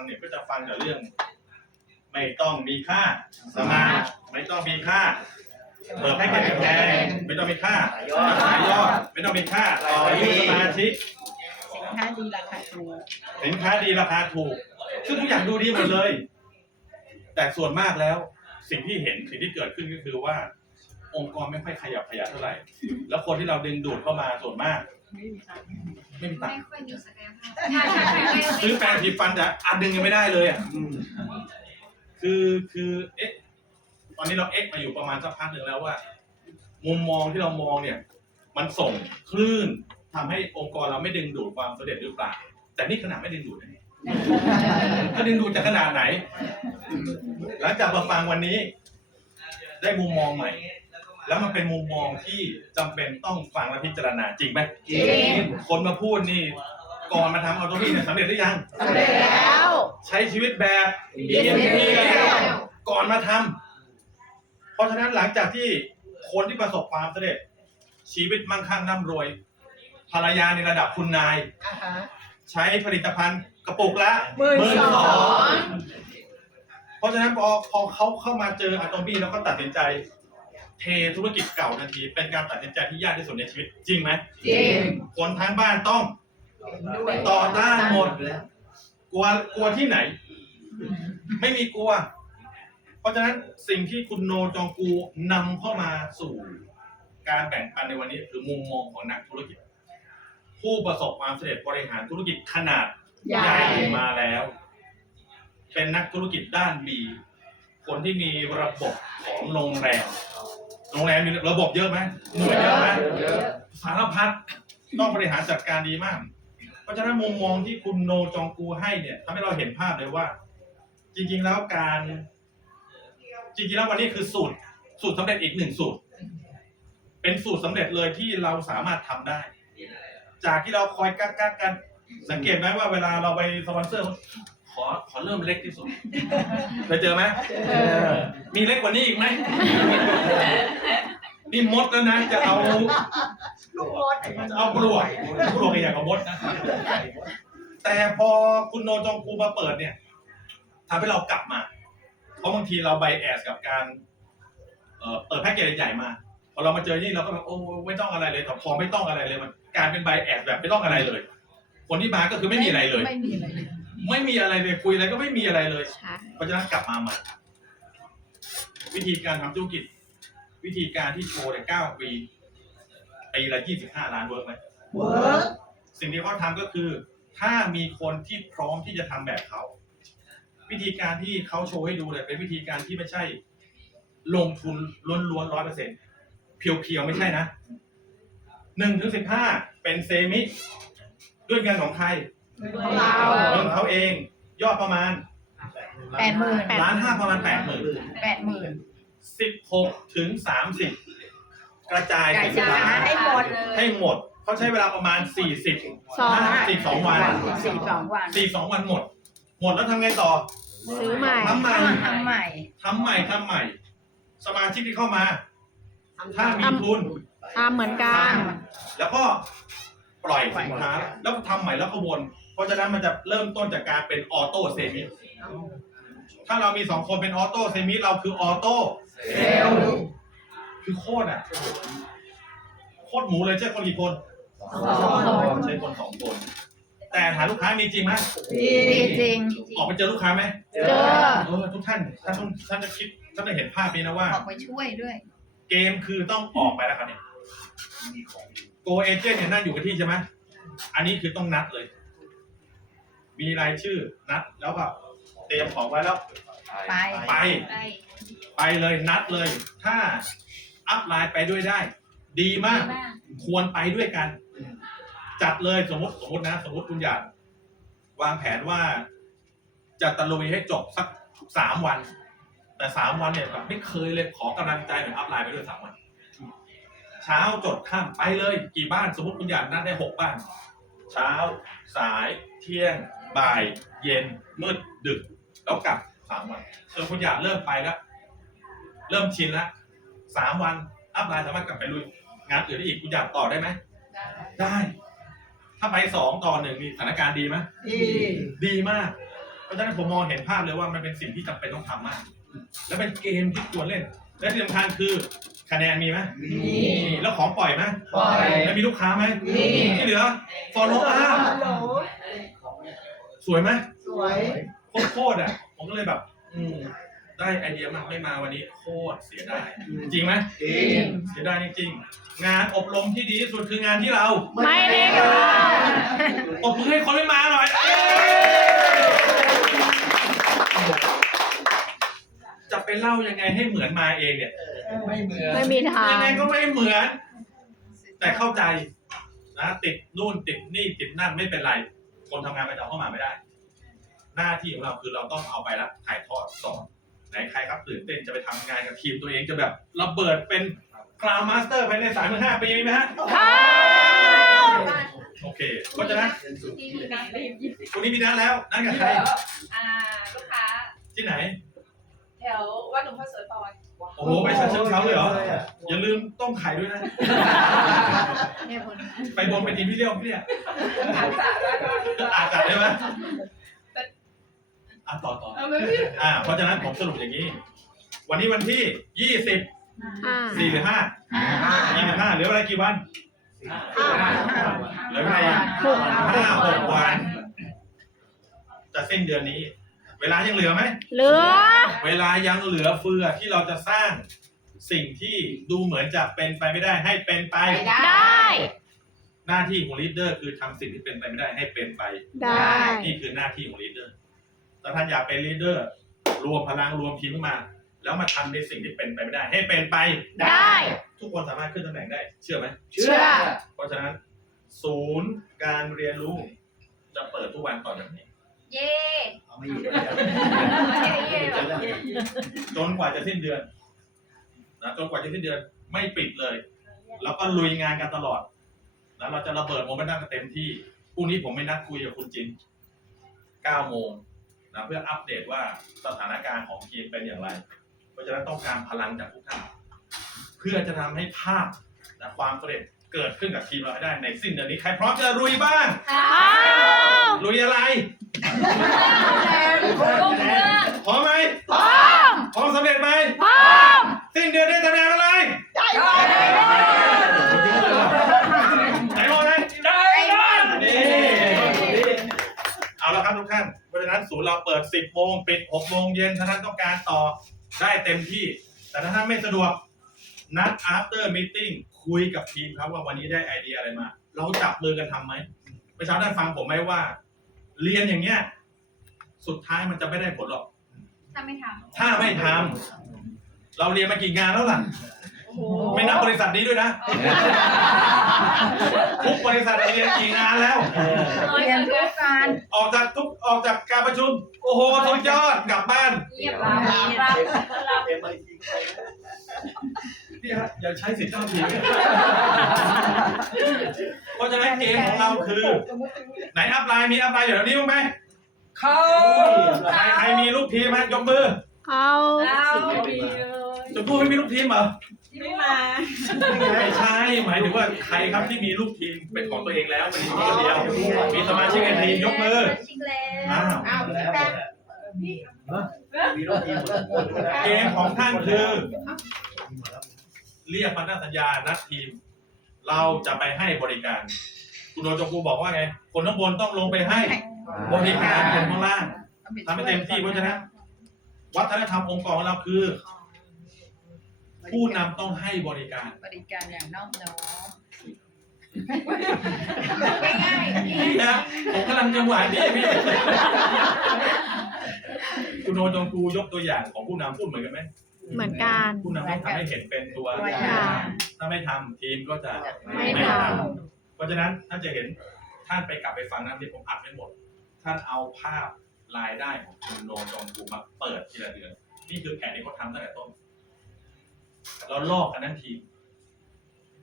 งเนี่ยก็จะฟังแต่เรื่อง ไม่ต้องมีค่าสมาไม่ต้องมีค่าเปิดแพ็กเกจแพงไม่ต้องมีค่าขายยอดไม่ต้องมีค่าต่อยุสมาชิกสินค้าดีราคาถูกสินค้าดีราคาถูก ซึ่งทุกอย่างดูดีหมดเลย แต่ส่วนมากแล้ว สิ่งที่เห็นสิ่งที่เกิดขึ้นก็คือว่า องค์กรไม่ค่อยขยับขยายเท่าไหร่ แล้วคนที่เราดึงดูดเข้ามาส่วนมาก ไม่มีตังค์ไม่มีตังไม่ค์ค่อยมีศักยภาพใช่ใช่ใช่ไม่ซื้อแปรงสีฟันแต่อันดึงยังไม่ได้เลยอะคือคือเอ๊ะตอนนี้เราเอ๊ะมาอยู่ประมาณสักพักหนึ่งแล้วว่า มุมมองที่เรามองเนี่ย มันส่งคลื่นทำให้องค์กรเราไม่ดึงดูดความสำเร็จหรือเปล่า แต่นี่ขนาดไม่ดึงดูดนะถ้าดึงดูดจะขนาดไหน หลังจากมาฟังวันนี้ ได้มุมมองใหม่ แล้วมันเป็นมุมมองที่จำเป็นต้องฟังและพิจารณาจริงไหมจริง คนมาพูดนี่ ก่อนมาทำออโตมี่เนี่ยสำเร็จหรือยัง สำเร็จแล้ว ใช้ชีวิตแบบ EMP แล้วก่อนมาทำเพราะฉะนั้นหลังจากที่คนที่ประสบความสำเร็จ ชีวิตมั่งคั่งร่ำรวย ภรรยาในระดับคุณนาย อ่าฮะใช้ผลิตภัณฑ์กระปุกละ หมื่นสอง เพราะฉะนั้นพอพอเขาเข้ามาเจออะโตมี่แล้วก็ตัดสินใจ เทธุรกิจเก่าทันที เป็นการตัดสินใจที่ยากที่สุดในชีวิตจริงไหมจริงคนทั้งบ้านต้องด้วยต่อต้านหมดกลัวกลัวที่ไหน ไม่มีกลัว เพราะฉะนั้นสิ่งที่คุณโนจองกูนำเข้ามาสู่การแบ่งปันในวันนี้คือมุมมองของนักธุรกิจ ผู้ประสบความสำเร็จบริหารธุรกิจขนาดใหญ่ใหญ่มาแล้ว เป็นนักธุรกิจด้านบีคนที่มีระบบของโรงแรม โรงแรมมีระบบเยอะไหมหน่วยเยอะไหมสารพัดต้องบริหารจัดการดีมาก เพราะฉะนั้นมุมมองที่คุณโนจองกูให้เนี่ยทำให้เราเห็นภาพเลยว่า จริง ๆ แล้วการ จริงๆแล้ววันนี้คือสูตร สูตรสำเร็จอีกหนึ่งสูตร เป็นสูตรสำเร็จเลยที่เราสามารถทำได้ จากที่เราคอยกักกักกัน สังเกตไหมว่าเวลาเราไปสปอนเซอร์ ขอขอเริ่มเล็กที่สุดเคยเจอไหมเออมีเล็กกว่านี้อีกไหมนี่มดแล้วนะจะเอาลูกรถจะเอากลวยกลวยอย่างกับมดนะแต่พอคุณโนจองคูมาเปิดเนี่ยทำให้เรากลับมา เพราะบางทีเราไบแอสกับการเอ่อเปิดแพ็กเกจใหญ่ๆมา พอเรามาเจอนี่เราก็แบบโอ้ไม่ต้องอะไรเลยแต่พอไม่ต้องอะไรเลยมันกลารเป็นไบแอสแบบไม่ต้องอะไรเลย คนที่มาก็คือไม่มีอะไรเลย ไม่มีอะไรเลยไม่มีอะไรเลยคุยอะไรก็ไม่มีอะไรเลยใช่เพราะฉะนั้นกลับมาใหม่วิธีการทำธุรกิจ วิธีการที่โชว์เนี่ยเก้าปีปีละยี่สิบห้าล้านเวิร์กไหม เวิร์กสิ่งที่เขาทำก็คือ ถ้ามีคนที่พร้อมที่จะทำแบบเขา วิธีการที่เขาโชว์ให้ดูเนี่ยเป็นวิธีการที่ไม่ใช่ ลงทุนล้วนๆร้อยเปอร์เซ็นเพียวๆ ไม่ใช่นะหนึ่งถึงสิบห้าเป็นเซมิ ด้วยเงินของใคร ของเรา เงินเขาเองยอดประมาณแปดหมื่นล้านห้าประมาณแปดหมื่นแปดหมื่นสิบหกถึงสามสิบกระจายกระสินจาค้าย ให้หมดให้หมดเขาใช้เวลาประมาณสี่สิบสองสิบสองวันสี่สองวันสี่สองวันหมด หมดแล้วทำไงต่อ ซื้อใหม่ทำใหม่ทำใหม่ทำใหม่ทำใหม่ สมาชิกที่เข้ามาถ้ามีทุนทำเหมือนกัน แล้วก็ปล่อยสินค้าแล้วทำใหม่แล้วก็วน เพราะฉะนั้นมันจะเริ่มต้นจากการเป็นออโต้เซมิถ้าเรามีสองคนเป็นออโต้เซมิเราคือออโต้เซลล์คือโคตรอะ โคตรหมูเลยใช่คนกี่คนสองคนใช่คนสองคน แต่ฐานลูกค้ามีจริงไหมดีจริงออกไปเจอลูกค้าไหมเจเจออเออทุกท่านท่านต้องท่านจะคิดท่านจะเห็นภาพนี้นะว่าออกไปช่วยด้วย เกมคือต้องออกไปแล้วครับเนี่ยโกเอเจนต์เนี่ยนั่งอยู่กับที่ใช่ไหมอันนี้คือต้องนัดเลย มีรายชื่อนัดแล้วก็เตรียมของไว้แล้ว ไป ไป ไปไปเลยนัดเลย ถ้าอัพไลน์ไปด้วยได้ ดีมากมากควรไปด้วยกัน จัดเลยสมมติสมมตินะ สมมติคุณอยากวางแผนว่า จะตะลุยให้จบสักสามวัน แต่สามวันเนี่ยแบบไม่เคยเลยขอกำลังใจหน่อยอัพไลน์ไปด้วยสามวัน เช้าจดข้ามไปเลย กี่บ้าน สมมติคุณอยากนัดได้หกบ้าน เช้าสายเที่ยง บ่าย เย็น มืด ดึก แล้วกลับสามวันเออคุณอยากเริ่มไปแล้ว เริ่มชินแล้วสามวัน อัพไลน์สามารถกลับไปลุยงานอื่นได้อีกคุณอยากต่อได้ไหม ได้ถ้าไปสองต่อหนึ่งนี่สถานการณ์ดีไหม ดีดีมากราะฉะนั้นผมมองเห็นภาพเลยว่ามันเป็นสิ่งที่จำเป็นต้องทำมาก และเป็นเกมที่ควรเล่น และที่สำคัญคือคะแนนมีไหมมีมีแล้วของปล่อยไหมปล่อยแล้วมีลูกค้าไหมมีที่เหลือ follow up ฮัลโหล สวยไหมสวยโคตรๆอะผมก็เลยแบบ อืมได้ไอเดียมากไม่มาวันนี้โคตรเสียดายจริงไหมจริงเสียดายจริงๆงานอบรมที่ดีที่สุดคืองานที่เรา ไม่ได้ค่ะอบมือให้คนไม่มาหน่อยเอ้ยจะไปเล่ายังไงให้เหมือนมาเองเนี่ยไม่เหมือนไม่มีทางยังไงก็ไม่เหมือน แต่เข้าใจนะติดนู่นติดนี่ติดนั่นไม่เป็นไร คนทำงานประจำเข้ามาไม่ได้ หน้าที่ของเราคือเราต้องเอาไปแล้วถ่ายทอดสอนไหนใครครับตื่นเต้นจะไปทำงานกับทีมตัวเองจะแบบระเบิดเป็นคลาวมาสเตอร์ภายในสามถึงห้าปีมีไหมฮะค่ะโอเคเพราะฉะนั้นที่มีการรีบยิบคนนี้มีนัดแล้วนัดกับใครอ่าลูกค้าที่ไหนแถววัดหลวงพ่อโสธร โอ้โหไปชั้นเชิงเขาเลยเหรอ อย่าลืมต้มไข่ด้วยนะ เนี่ยคนไปบนไปทีมพี่เลี้ยวพี่เนี่ยอาจารย์แล้วก็อาจจะได้ไหมอะต่อต่อเอาไม่พี่อ่าเพราะฉะนั้นผมสรุปอย่างนี้ วันนี้วันที่ยี่สิบอ่าสี่หรือห้ายี่สิบห้าเหลือเวลากี่วันเหลือเวลาหกห้าหกวัน จะสิ้นเดือนนี้ เวลายังเหลือไหมเหลือ เวลายังเหลือเฟือที่เราจะสร้างสิ่งที่ดูเหมือนจะเป็นไปไม่ได้ให้เป็นไป ได้ หน้าที่ของลีดเดอร์คือทำสิ่งที่เป็นไปไม่ได้ให้เป็นไป ได้ นี่คือหน้าที่ของลีดเดอร์ถ้าท่านอยากเป็นลีดเดอร์ รวมพลังรวมทีมขึ้นมา แล้วมาทำในสิ่งที่เป็นไปไม่ได้ ให้เป็นไป ได้ ทุกคนสามารถขึ้นตำแหน่งได้ เชื่อไหม เชื่อ เพราะฉะนั้น ศูนย์การเรียนรู้จะเปิดทุกวันต่อจากนี้ เย่เอาไม่อยู่เย่เย่แบบจนกว่าจะสิ้นเดือนนะจนกว่าจะสิ้นเดือนไม่ปิดเลย แล้วก็ลุยงานกันตลอดแล้วเราจะระเบิดโมเมนตัมกันเต็มที่พรุ่งนี้ผมไม่นัดคุยกับคุณจิน9โมงนะเพื่ออัปเดตว่าสถานการณ์ของทีมเป็นอย่างไร เพราะฉะนั้นต้องการพลังจากทุกท่านเพื่อจะทำให้ภาพและความสำเร็จเกิดขึ้นกับทีมเราให้ได้ในสิ้นเดือนนี้ใครพร้อมจะลุยบ้างค่ะลุยอะไร ลงเรือพร้อมไหมพร้อมพร้อมสำเร็จไหมพร้อมสิ้นเดือนได้ตำแหน่งอะไรได้ไหนบอกเลยได้นี่เอาละครับทุกท่านเพราะฉะนั้นศูนย์เราเปิด 10โมงปิด6โมงเย็นถ้าท่านต้องการต่อได้เต็มที่ แต่ถ้าท่านไม่สะดวกนัด after meeting คุยกับทีมครับว่าวันนี้ได้ไอเดียอะไรมา เราจับมือกันทำไหมเมื่อเช้าท่านฟังผมไหมว่า เรียนอย่างเงี้ย สุดท้ายมันจะไม่ได้ผลหรอก ถ้าไม่ทถ้าไม่ทำเราเรียนมากี่งานแล้วล่ะำโอ้โหไม่นับบริษัทนี้ด้วยนะ ทุกบริษัทเรียนกี่งานแล้วน้อยเรียนเกิทุนกการออกจากทุกออกจากการประชุม โอ้โหสุดยอดกลับบ้านเงียบรับรับรับเอ็มไอที พี่ฮะอย่าใช้สิทธิ์เจ้าทีมเพราะฉะนั้นเกมของเราคือ ไหนอัพไลน์มีอัพไลน์อยู่แถวนี้บ้างไหมเข้าใครใครมีลูกทีมฮะยกมือเขาเราจะพูดไม่มีลูกทีมเหรอไม่มาไม่ใช่หมายถึงว่าใครครับที่มีลูกทีมเป็นของตัวเองแล้วเป็นทีมคนเดียวมีสมาชิกในทีมยกมือชิงแล้วอ้าวอ้าวแล้วมีรถทีมหมดหมดด้วยนะเกมของท่านคือ เรียกพันธสัญญานัดทีม เราจะไปให้บริการ คุณโดจกูบอกว่าไง คนข้างบนต้องลงไปให้บริการคนข้างล่างทำให้เต็มที่เพราะฉะนั้นวัฒนธรรมองค์กรของเราคือ ผู้นำต้องให้บริการ บริการอย่างนอบน้อมง่ายนี่นะผมกำลังจังหวะดีพี่ คุณโดจกูยกตัวอย่างของผู้นำพูดเหมือนกันไหม เหมือนกัน ผู้นำต้องทำให้เห็นเป็นตัวตัวออย่าย่างงถ้าไม่ทำทีมก็จะไม่ทเพราะฉะนั้นท่านจะเห็นท่านไปกลับไปฟังนะที่ผมอัดไม่หมด ท่านเอาภาพรายได้ของคุณโนจองกูมาเปิดทีละเดือน นี่คือแผนที่เขาทำตั้งแต่ต้นเราลอกกันนั้นทีม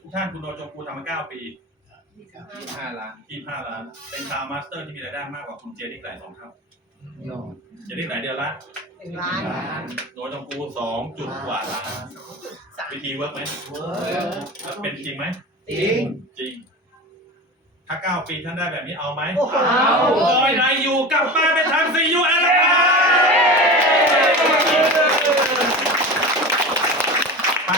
ทุกท่านคุณโนจองกูทำมาเก้าปีห้าล้านที่ห้าล้าน เป็นชาวมาสเตอร์ที่มีรายได้มากกว่าคุณเจนี่หลายสองเท่าเจนี่หลายเดือนละ หนึ่งล้านโดนชมพูสองจุดกว่าล้านวิธีเวิร์กไหมแล้วเป็นจริงไหมจริงจริง ถ้าเก้าปีท่านได้แบบนี้เอาไหมเอาลอยนายอยู่กลับบ้านไปทำซียูอะไร